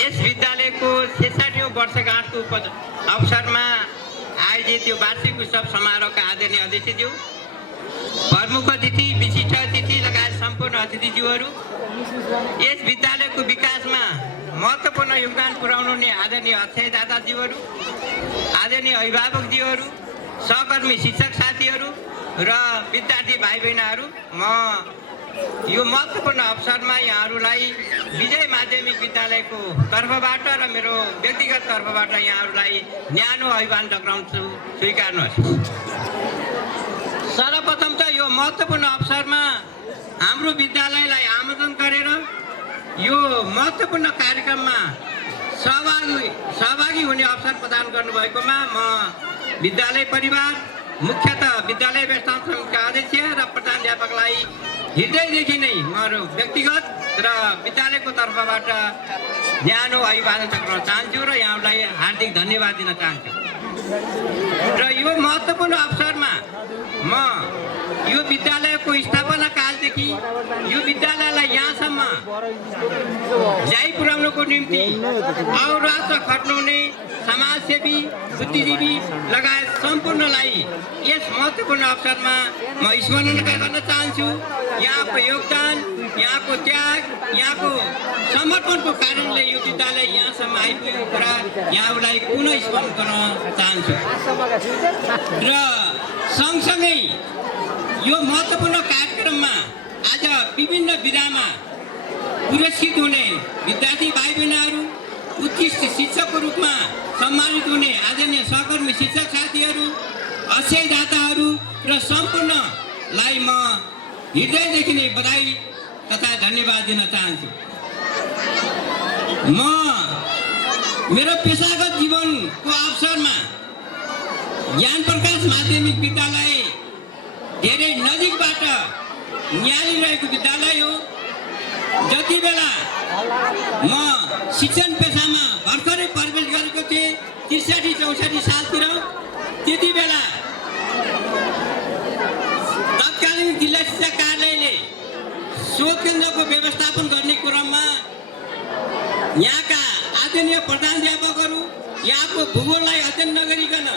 यस विद्यालयको 66औं वर्षगाँठको अवसरमा आयोजित यो वार्षिक उत्सव समारोहका आदरणीय अध्यक्षज्यू, प्रमुख अतिथि, विशिष्ट अतिथि लगायत सम्पूर्ण अतिथिज्यूहरू, यस विद्यालयको विकासमा महत्त्वपूर्ण योगदान पुर्याउनुहुने आदरणीय अध्यक्षदाताज्यूहरू, आदरणीय अभिभावकज्यूहरू, सहकर्मी शिक्षक साथीहरू र विद्यार्थी भाइ बहिनीहरू, म यो महत्त्वपूर्ण अवसरमा यहाँहरूलाई विजय माध्यमिक विद्यालयको तर्फबाट र मेरो व्यक्तिगत तर्फबाट यहाँहरूलाई न्यानो आह्वान टक्राउँछु, स्वीकार्नुहोस्। सर्वप्रथम त यो महत्त्वपूर्ण अवसरमा हाम्रो विद्यालयलाई आमन्त्रण गरेर यो महत्त्वपूर्ण कार्यक्रममा सहभागी हुने अवसर प्रदान गर्नुभएकोमा म विद्यालय परिवार, मुख्यतः विद्यालय व्यवस्थापन समितिका अध्यक्ष र प्रधानाध्यापकलाई हृदयदेखि नै मेरो व्यक्तिगत र विद्यालयको तर्फबाट न्यानो अभिवादन टक्राउन चाहन्छु र यहाँलाई हार्दिक धन्यवाद दिन चाहन्छु। र यो महत्त्वपूर्ण अवसरमा म यो विद्यालयको स्थापना कालदेखि यो विद्यालयलाई यहाँसम्म ल्याइ पुर्याउनको निम्ति अहोरात्र खट्नुहुने समाजसेवी, बुद्धिजीवी लगायत सम्पूर्णलाई यस महत्त्वपूर्ण अवसरमा म स्मरण गर्न चाहन्छु। यहाँको योगदान, यहाँको त्याग, यहाँको समर्पणको कारणले यो विद्यालय यहाँसम्म आइपुगेको कुरा यहाँहरूलाई पुनः स्मरण गर्न चाहन्छु। र सँगसँगै यो महत्त्वपूर्ण कार्यक्रममा आज विभिन्न विधामा पुरस्कृत हुने विद्यार्थी भाइ बहिनीहरू, उत्कृष्ट शिक्षकको रूपमा सम्मानित हुने आदरणीय सहकर्मी शिक्षक साथीहरू, अक्षयदाताहरू र सम्पूर्णलाई म हृदयदेखि नै बधाई तथा धन्यवाद दिन चाहन्छु। म मेरो पेसागत जीवनको अवसरमा ज्ञान प्रकाश माध्यमिक विद्यालय धेरै नजिकबाट निहालिरहेको विद्यालय हो। जति बेला म शिक्षण पेसामा भर्खरै प्रवेश गरेको थिएँ 63-64 सालतिर, त्यति बेला तत्कालीन जिल्ला शिक्षा कार्यालयले शोध केन्द्रको व्यवस्थापन गर्ने क्रममा यहाँका आदरणीय प्रधानाध्यापकहरू यहाँको भूगोललाई अध्ययन नगरिकन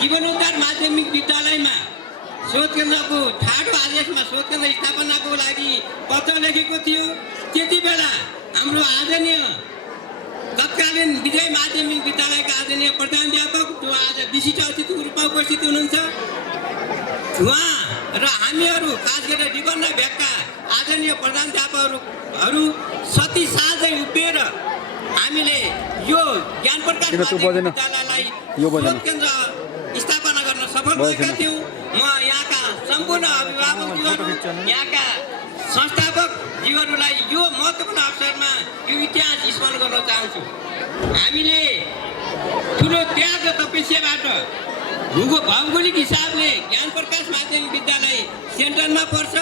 जीवनोद्धार माध्यमिक विद्यालयमा शोध केन्द्रको ठाडो आदेशमा शोध केन्द्र स्थापनाको लागि पत्र लेखेको थियो। त्यति बेला हाम्रो आदरणीय तत्कालीन विजय माध्यमिक विद्यालयका आदरणीय प्रधानाध्यापक जो आज विशिष्ट अतिथिको रूपमा उपस्थित हुनुहुन्छ, उहाँ र हामीहरू खास गरेर विभिन्न भेगका आदरणीय प्रधानाध्यापकहरू सती साझै उभिएर हामीले यो ज्ञान प्रकाश विद्यालयलाई शोध केन्द्र स्थापना गर्न सफल भएका थियौँ। म यहाँका सम्पूर्ण अभिभावकज्यूहरू, यहाँका संस्थापकज्यूहरूलाई यो महत्त्वपूर्ण अवसरमा यो इतिहास स्मरण गर्न चाहन्छु। हामीले ठुलो त्याग र तपस्याबाट भौगोलिक हिसाबले ज्ञान प्रकाश माध्यमिक विद्यालय सेन्ट्रलमा पर्छ,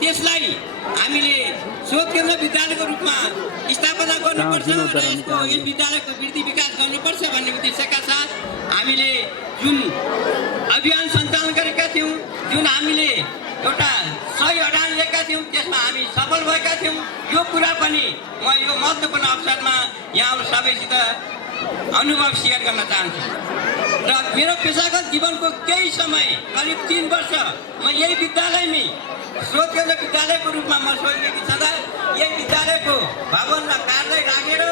त्यसलाई हामीले शोध केन्द्र विद्यालयको रूपमा स्थापना गर्नुपर्छ र यसको यस विद्यालयको वृद्धि विकास गर्नुपर्छ भन्ने उद्देश्यका साथ हामीले जुन अभियान सञ्चालन गरेका थियौँ, जुन हामीले एउटा सही अडान लिएका थियौँ, त्यसमा हामी सफल भएका थियौँ। यो कुरा पनि म यो महत्त्वपूर्ण अवसरमा यहाँहरू सबैसित अनुभव सेयर गर्न चाहन्छु। र मेरो पेसागत जीवनको केही समय करिब 3 वर्ष म यही विद्यालयमै शोध केन्द्र विद्यालयको रूपमा म सोचेकी छँदा यही विद्यालयको भवनमा कार्य राखेर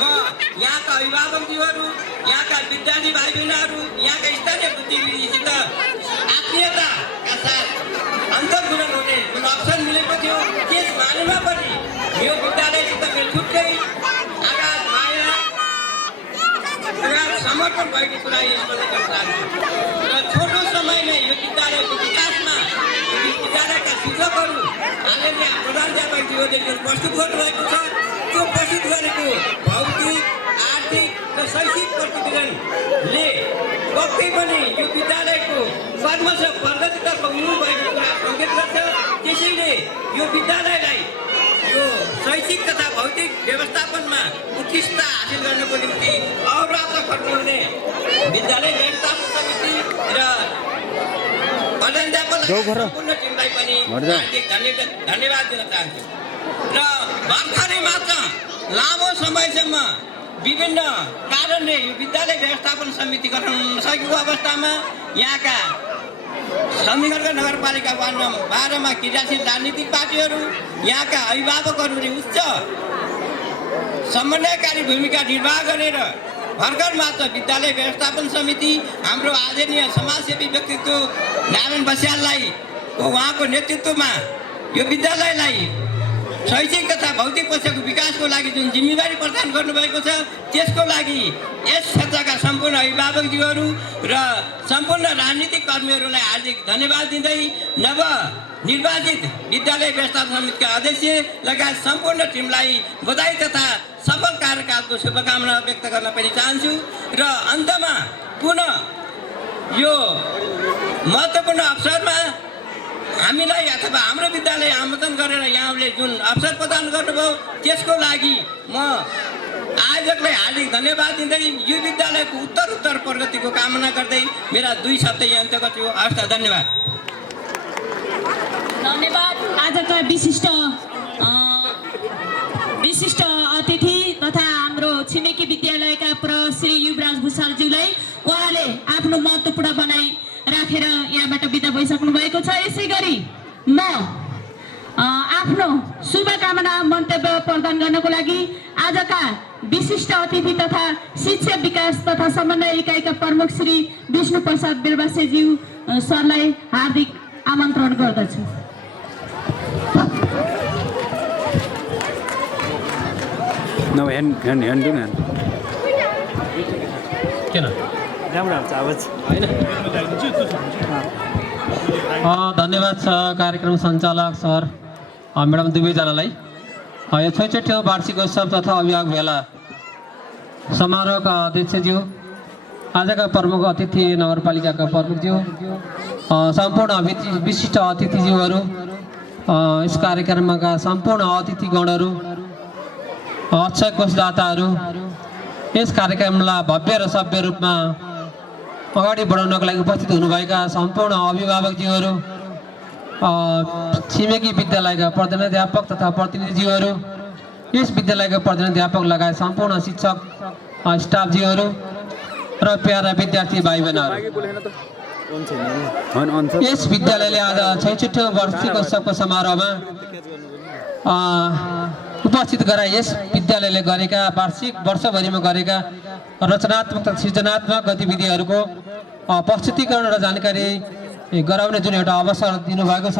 म यहाँका अभिभावकज्यूहरू, यहाँका विद्यार्थी भाइ बहिनीहरू, यहाँका स्थानीय बुद्धिजीवीसित आत्मीयताका साथ अन्तर्मिलन हुने जुन अवसर मिलेको थियो, त्यस बारेमा पनि यो विद्यालयसित मेरो छुट्टै आघात, माया र समर्पण भएको कुरा स्मरण गर्न चाहन्छु। र छोटो समय नै यो विद्यालयको विकासमा विद्यालयका शिक्षकहरू आदरणीय प्रधानाध्यापकज्यूहरूले जुन प्रस्तुत गर्नुभएको छ, त्यो प्रस्तुत गरेको भौतिक, आर्थिक र शैक्षिक प्रतिवेदनले पक्कै पनि यो विद्यालयको क्रमशः प्रगतितर्फ हुनु भएको कुरा सङ्केत गर्छ। त्यसैले यो विद्यालयलाई यो शैक्षिक तथा भौतिक व्यवस्थापनमा उत्कृष्टता हासिल गर्नको निम्ति अहोरात्र खट्नुहुने विद्यालय व्यवस्थापन समिति र सम्पूर्ण टिमलाई पनि हार्दिक धन्यवाद दिन चाहन्छु। र भर्खरै मात्र लामो समयसम्म विभिन्न कारणले यो विद्यालय व्यवस्थापन समिति गठन नसकेको अवस्थामा यहाँका समीकरण नगरपालिका वार्ड नम्बर 12 क्रियाशील राजनीतिक पार्टीहरू यहाँका अभिभावकहरूले उच्च समन्वयकारी भूमिका निर्वाह गरेर भर्खर मात्र विद्यालय व्यवस्थापन समिति हाम्रो आदरणीय समाजसेवी व्यक्तित्व नारायण बस्याललाई उहाँको नेतृत्वमा यो विद्यालयलाई शैक्षिक तथा भौतिक पक्षको विकासको लागि जुन जिम्मेवारी प्रदान गर्नुभएको छ त्यसको लागि यस क्षेत्रका सम्पूर्ण अभिभावकज्यूहरू र सम्पूर्ण राजनीतिक कर्मीहरूलाई हार्दिक धन्यवाद दिँदै नवनिर्वाचित विद्यालय व्यवस्थापन समितिका अध्यक्ष लगायत सम्पूर्ण टिमलाई बधाई तथा सफल कार्यकालको शुभकामना व्यक्त गर्न पनि चाहन्छु र अन्तमा पुनः यो महत्त्वपूर्ण अवसरमा हामीलाई अथवा हाम्रो विद्यालय आमन्त्रण गरेर यहाँले जुन अवसर प्रदान गर्नुभयो त्यसको लागि म आयोजकलाई हार्दिक धन्यवाद दिँदै यो विद्यालयको उत्तर प्रगतिको कामना गर्दै मेरा 2 शब्द यही अन्त्य गर्छु। हवस्, धन्यवाद। धन्यवाद। आजका विशिष्ट अतिथि तथा हाम्रो छिमेकी विद्यालयका श्री युवराज भुषालज्यूलाई उहाँले आफ्नो महत्त्वपूर्ण बनाई राखेर यहाँबाट बिदा भइसक्नु भएको छ। यसै गरी म आफ्नो शुभकामना मन्तव्य प्रदान गर्नको लागि आजका विशिष्ट अतिथि तथा शिक्षा विकास तथा समन्वय इकाइका प्रमुख श्री विष्णु प्रसाद बिरबासेज्यू सरलाई हार्दिक आमन्त्रण गर्दछु। धन्यवाद छ कार्यक्रम सञ्चालक सर म्याडम दुवैजनालाई। यो 66औं वार्षिक उत्सव तथा अभिभावक भेला समारोहका अध्यक्षज्यू, आजका प्रमुख अतिथि नगरपालिकाका प्रमुखज्यू, सम्पूर्ण विशिष्ट अतिथिज्यूहरू, यस कार्यक्रमका सम्पूर्ण अतिथिगणहरू, अक्षय कोषदाताहरू, यस कार्यक्रमलाई भव्य र सभ्य रूपमा अगाडि बढाउनको लागि उपस्थित हुनुभएका सम्पूर्ण अभिभावकज्यूहरू, छिमेकी विद्यालयका प्रधानाध्यापक तथा प्रतिनिधिज्यूहरू, यस विद्यालयका प्रधानाध्यापक लगायत सम्पूर्ण शिक्षक स्टाफज्यूहरू र प्यारा विद्यार्थी भाइ बहिनीहरू, यस विद्यालयले आज 66औं वार्षिक उत्सवको समारोहमा उपस्थित गराए यस विद्यालयले गरेका वार्षिक वर्षभरिमा गरेका रचनात्मक तथा सृजनात्मक गतिविधिहरूको प्रस्तुतीकरण र जानकारी गराउने जुन एउटा अवसर दिनुभएको छ,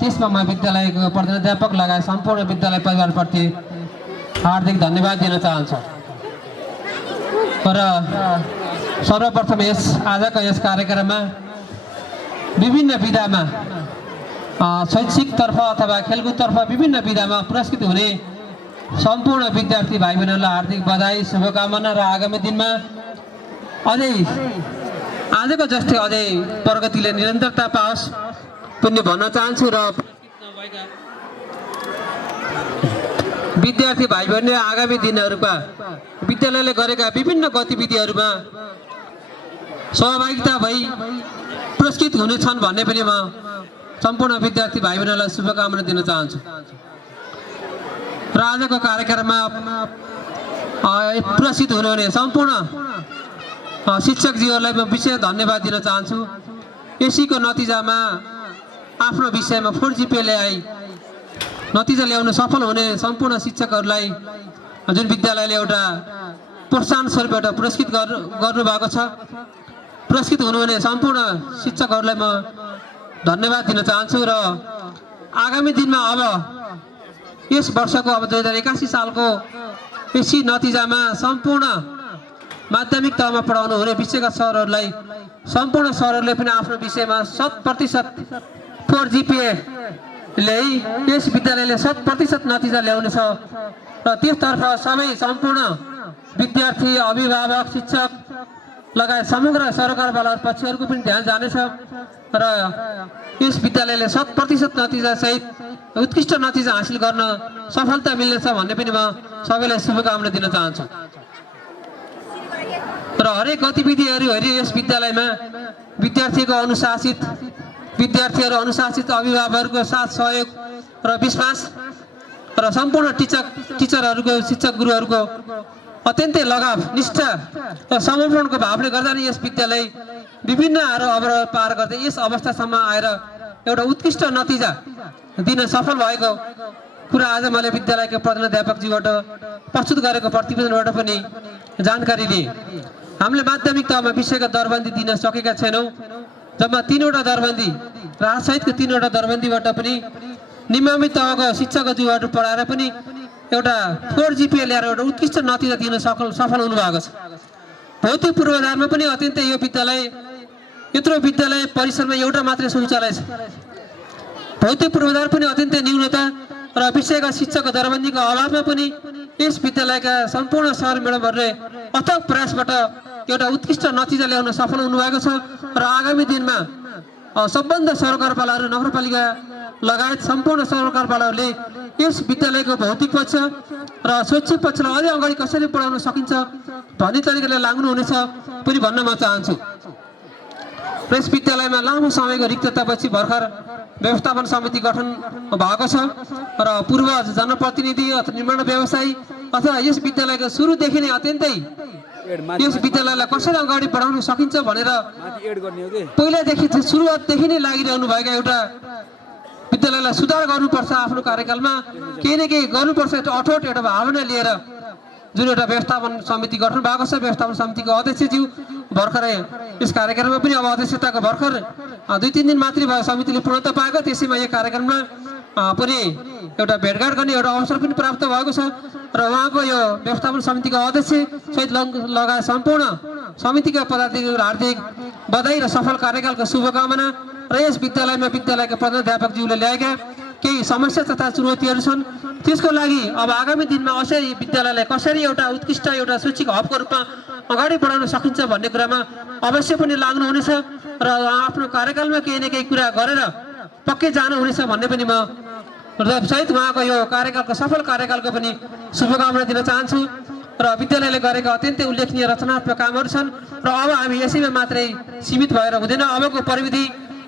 त्यसमा म विद्यालयको प्रधानाध्यापक लगायत सम्पूर्ण विद्यालय परिवारप्रति हार्दिक धन्यवाद दिन चाहन्छु। र सर्वप्रथम आजको यस कार्यक्रममा विभिन्न विधामा शैक्षिकतर्फ अथवा खेलकुदतर्फ विभिन्न विधामा पुरस्कृत हुने सम्पूर्ण विद्यार्थी भाइ बहिनीहरूलाई हार्दिक बधाई, शुभकामना र आगामी दिनमा अझै आजको जस्तै अझै प्रगतिले निरन्तरता पाओस् भन्ने भन्न चाहन्छु। र विद्यार्थी भाइ बहिनी आगामी दिनहरूमा विद्यालयले गरेका विभिन्न गतिविधिहरूमा सहभागिता भई पुरस्कृत हुनेछन् भन्ने पनि म सम्पूर्ण विद्यार्थी भाइ बहिनीलाई शुभकामना दिन चाहन्छु। र आजको कार्यक्रममा पुरस्कृत हुनुहुने सम्पूर्ण शिक्षकज्यूहरूलाई म विशेष धन्यवाद दिन चाहन्छु। यसैको नतिजामा आफ्नो विषयमा 4 GPA ल्याई नतिजा ल्याउन सफल हुने सम्पूर्ण शिक्षकहरूलाई जुन विद्यालयले एउटा प्रोत्साहन स्वरूप एउटा पुरस्कृत गर्नुभएको छ, पुरस्कृत हुनुहुने सम्पूर्ण शिक्षकहरूलाई म धन्यवाद दिन चाहन्छु। र आगामी दिनमा अब यस वर्षको अब 2081 सालको यसै नतिजामा सम्पूर्ण माध्यमिक तहमा पढाउनु हुने विषयका सरहरूलाई सम्पूर्ण सरहरूले पनि आफ्नो विषयमा 100% 4 GPA ल्याई यस विद्यालयले 100% नतिजा ल्याउनेछ र त्यसतर्फ सबै सम्पूर्ण विद्यार्थी, अभिभावक, शिक्षक लगायत समग्र सरकारवाला पक्षहरूको पनि ध्यान जानेछ र यस विद्यालयले 100% नतिजा सहित उत्कृष्ट नतिजा हासिल गर्न सफलता मिल्नेछ भन्ने पनि म सबैलाई शुभकामना दिन चाहन्छु। र हरेक गतिविधिहरू हेरी यस विद्यालयमा विद्यार्थीको अनुशासित, अभिभावकहरूको साथ सहयोग र विश्वास र सम्पूर्ण टिचरहरूको शिक्षक गुरुहरूको अत्यन्तै लगाव निष्ठा र समर्पणको भावले गर्दा नै यस विद्यालय विभिन्न अवरोध पार गर्दै यस अवस्थासम्म आएर एउटा उत्कृष्ट नतिजा दिन सफल भएको कुरा आज मैले विद्यालयका प्रधानाध्यापकज्यूबाट प्रस्तुत गरेको प्रतिवेदनबाट पनि जानकारी लिएँ। हामीले माध्यमिक तहमा विषयका दरबन्दी दिन सकेका छैनौँ। जम्मा 3वटा दरबन्दी राजसहितको 3वटा दरबन्दीबाट पनि नियमित तहको शिक्षकज्यूबाट पढाएर पनि एउटा 4 GPA ल्याएर एउटा उत्कृष्ट नतिजा दिन सफल हुनुभएको छ। भौतिक पूर्वाधारमा पनि अत्यन्तै यो विद्यालय यत्रो विद्यालय परिसरमा एउटा मात्रै शौचालय छ। भौतिक पूर्वाधार पनि अत्यन्तै न्यूनता र विषयका शिक्षकको दरबन्दीको अभावमा पनि यस विद्यालयका सम्पूर्ण सर म्याडमहरूले अथक प्रयासबाट एउटा उत्कृष्ट नतिजा ल्याउन सफल हुनुभएको छ र आगामी दिनमा सबभन्दा सरकारवालाहरू नगरपालिका लगायत सम्पूर्ण सरकारवालाहरूले यस विद्यालयको भौतिक पक्ष र शैक्षिक पक्षलाई अझै अगाडि कसरी बढाउन सकिन्छ भन्ने तरिकाले लाग्नुहुनेछ पनि भन्न म चाहन्छु। र यस विद्यालयमा लामो समयको रिक्ततापछि भर्खर व्यवस्थापन समिति गठन भएको छ र पूर्व जनप्रतिनिधि अथवा निर्माण व्यवसायी अथवा यस विद्यालयको सुरुदेखि नै अत्यन्तै यस विद्यालयलाई कसरी अगाडि बढाउन सकिन्छ भनेर पहिलादेखि सुरुवातदेखि नै लागिरहनु भएका एउटा विद्यालयलाई सुधार गर्नुपर्छ आफ्नो कार्यकालमा केही न केही गर्नुपर्छ एउटा अठोट एउटा भावना लिएर जुन एउटा व्यवस्थापन समिति गठन भएको छ। व्यवस्थापन समितिको अध्यक्षज्यू भर्खरै यस कार्यक्रममा पनि अब अध्यक्षताको भर्खर 2-3 दिन मात्रै भयो समितिले पूर्णता पाएको। त्यसैमा यो कार्यक्रममा पनि एउटा भेटघाट गर्ने एउटा अवसर पनि प्राप्त भएको छ र उहाँको यो व्यवस्थापन समितिको अध्यक्ष सहित लगायत सम्पूर्ण समितिका पदाधिकारीहरू हार्दिक बधाई र सफल कार्यकालको शुभकामना। र यस विद्यालयमा विद्यालयका प्रधानाध्यापकज्यूले ल्याएका केही समस्या तथा चुनौतीहरू छन्। त्यसको लागि अब आगामी दिनमा असरी विद्यालयलाई कसरी एउटा उत्कृष्ट एउटा शैक्षिक हबको रूपमा अगाडि बढाउन सकिन्छ भन्ने कुरामा अवश्य पनि लाग्नुहुनेछ र आफ्नो कार्यकालमा केही न केही कुरा गरेर पक्कै जानुहुनेछ भन्ने पनि म सहित उहाँको यो कार्यकालको सफल कार्यकालको पनि शुभकामना दिन चाहन्छु। र विद्यालयले गरेका अत्यन्तै उल्लेखनीय रचनात्मक कामहरू छन् र अब हामी यसैमा मात्रै सीमित भएर हुँदैन। अबको प्रविधि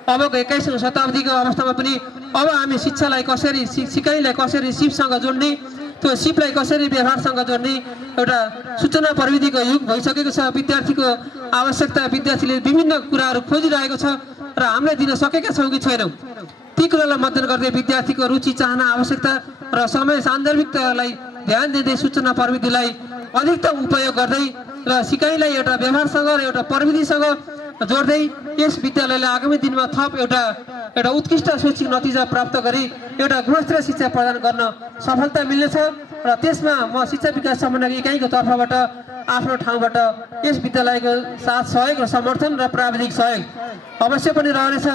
अबको 21औं शताब्दीको अवस्थामा पनि अब हामी शिक्षालाई कसरी सिकाइलाई कसरी सिपसँग जोड्ने त्यो सिपलाई कसरी व्यवहारसँग जोड्ने एउटा सूचना प्रविधिको युग भइसकेको छ। विद्यार्थीको आवश्यकता विद्यार्थीले विभिन्न कुराहरू खोजिरहेको छ र हामीले दिन सकेका छौँ कि छैनौँ ती कुरालाई मध्यनजर गर्दै विद्यार्थीको रुचि चाहना आवश्यकता र समय सान्दर्भिकतालाई ध्यान दिँदै सूचना प्रविधिलाई अधिकतम उपयोग गर्दै र सिकाइलाई एउटा व्यवहारसँग र एउटा प्रविधिसँग जोड्दै यस विद्यालयले आगामी दिनमा थप एउटा उत्कृष्ट शैक्षिक नतिजा प्राप्त गरी एउटा गुणस्तरीय शिक्षा प्रदान गर्न सफलता मिल्नेछ र त्यसमा म शिक्षा विकास समन्वय इकाइको तर्फबाट आफ्नो ठाउँबाट यस विद्यालयको साथ सहयोग र समर्थन र प्राविधिक सहयोग अवश्य पनि रहनेछ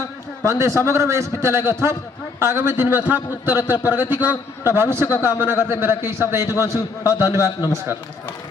भन्दै समग्रमा यस विद्यालयको थप आगामी दिनमा थप उत्तरोत्तर प्रगतिको र भविष्यको कामना गर्दै मेरा केही शब्द यति भन्छु। धन्यवाद, नमस्कार।